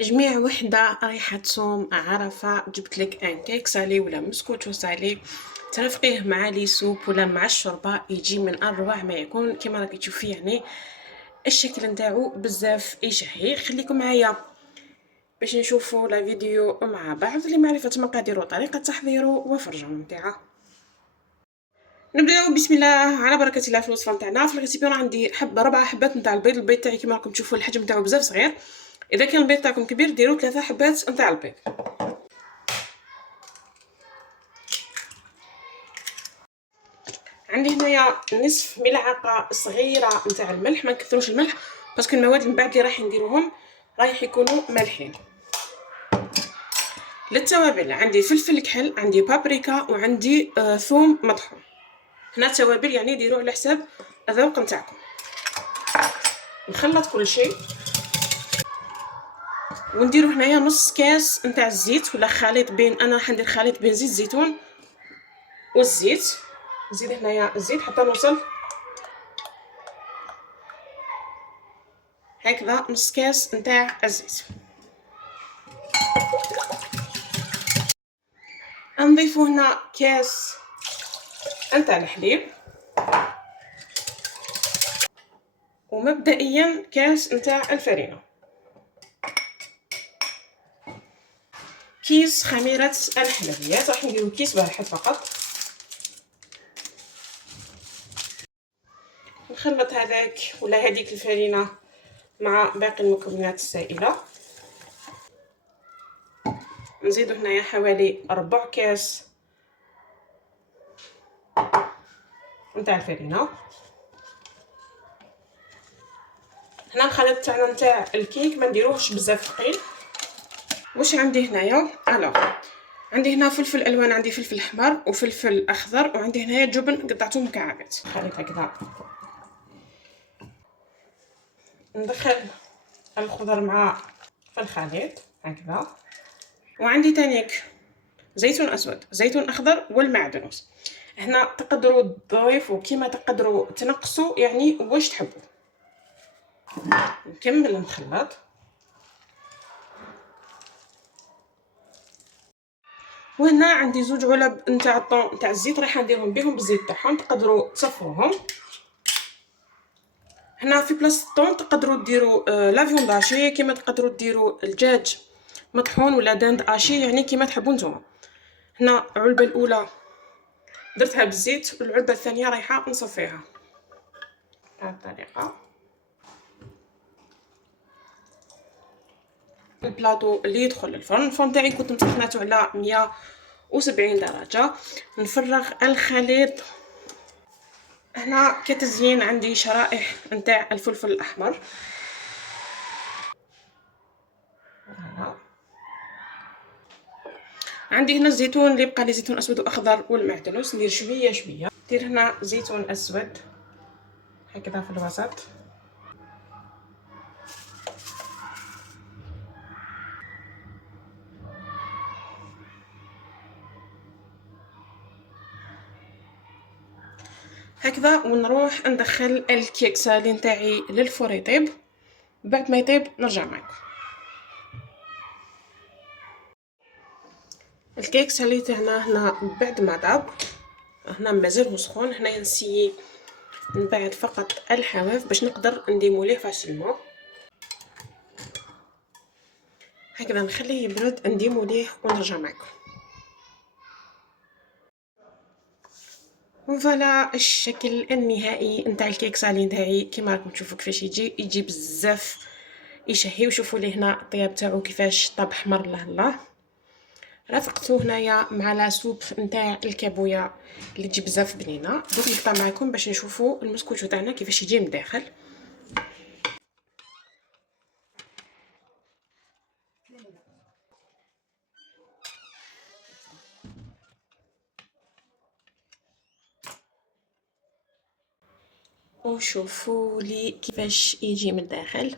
جميع وحدة رايحة تصوم عرفة جبت لك ان كيك سالي ولا مسكوتو سالي ترافقيه مع لي سوب ولا مع الشوربه يجي من اروع ما يكون. كما راكي تشوفي يعني الشكل نتاعو بزاف يشهي. خليكم معايا باش نشوفوا لا فيديو مع بعض لمعرفه مقادير وطريقه تحضيره وفرجه ممتعه. نبداو بسم الله على بركه الله في الوصفه نتاعنا. في الريسيبي راه عندي ربع حبات نتاع البيض. البيض تاعي كما راكم تشوفوا الحجم نتاعو بزاف صغير. اذا كان البيض تاعكم كبير ديروا 3 حبات نتاع البيض. عندي هنايا نصف ملعقه صغيره نتاع الملح. ما نكثروش الملح باسكو المواد اللي من بعد اللي راح نديروهم رايح يكونوا مالحين. للتوابل عندي فلفل كحل، عندي بابريكا، وعندي ثوم مطحون. هنا التوابل يعني ديروا على حساب الذوق نتاعكم. نخلط كل شيء ونديروا هنايا نص كاس نتاع الزيت ولا خليط بين، انا راح ندير خليط بين زيت الزيتون والزيت. نزيد هنايا الزيت حتى نوصل هكذا نص كاس نتاع الزيت. نضيف هنا كاس نتاع الحليب ومبدئيا كاس نتاع الفرينه. كيس خميره الحلويات راح نديرو كيس واحد فقط. نخلط هذاك ولا هذيك الفرينه مع باقي المكونات السائله. نزيد هنايا حوالي ربع كاس نتاع الفرينه. هنا الخليط تاعنا نتاع الكيك ما نديروهش بزاف ثقيل. واش عندي هنايا؟ عندي هنا فلفل الوان، عندي فلفل احمر وفلفل اخضر، وعندي هنايا جبن قطعته مكعبات. خليط هكذا. ندخل الخضر مع في الخليط هكذا. وعندي تانيك زيتون اسود، زيتون اخضر، والمعدنوس. هنا تقدروا تضيفوا كيما تقدروا تنقصوا يعني واش تحبوا. نكمل نخلط. وهنا عندي زوج علب نتاع الطون نتاع الزيت راح نديرهم بهم بالزيت تاعهم، تقدروا تصفوهم. هنا في بلاصه الطون تقدروا ديروا لافيون داشي، كيما تقدروا ديروا الدجاج مطحون ولا داند اشي يعني كيما تحبوا نتوما. هنا العلبه الاولى درتها بالزيت والعلبه الثانيه رايحه نصفيها بهذه الطريقه. البلاطو اللي يدخل للفرن، الفرن تاعي كنت مسخناته على 170 درجه. نفرغ الخليط. هنا كتزيين عندي شرائح نتاع الفلفل الاحمر. عندي هنا الزيتون اللي بقى لي زيتون اسود واخضر والمعدنوس. ندير شويه شويه. ندير هنا زيتون اسود هكذا في الوسط. هكذا ونروح ندخل الكيك سالي نتاعي للفور يطيب. بعد ما يطيب نرجع معكم. الكيك سالي تاعنا هنا بعد ما طاب، هنا مازال سخون. هنا نسيي نبعد فقط الحواف باش نقدر نديمو ليه فاسيلمون. هكذا نخليه يبرد نديمو ليه ونرجع معكم. وفوالا الشكل النهائي نتاع الكيك سالي نتاعي كيما راكم تشوفوا كيفاش يجي بزاف يشهي. وشوفوا لي هنا الطياب تاعو كيفاش طاب احمر. الله الله. رافقته هنايا مع لا سوب نتاع الكابويا اللي تجي بزاف بنينه. دوك نقطع معكم باش نشوفوا المسكوتو تاعنا كيفاش يجي من الداخل. وشوفوا لي كيفاش يجي من الداخل.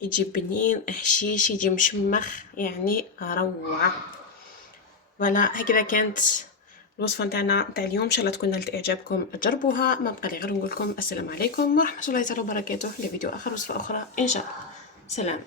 يجي بنين هشيش، يجي مشمخ يعني روعه. فوالا هكذا كانت الوصفة نتاعنا نتاع اليوم إن شاء الله تكون نالت إعجابكم، جربوها. ما بقى لي غير نقول لكم السلام عليكم ورحمة الله تعالى وبركاته، لفيديو آخر وصفة أخرى إن شاء الله. سلام.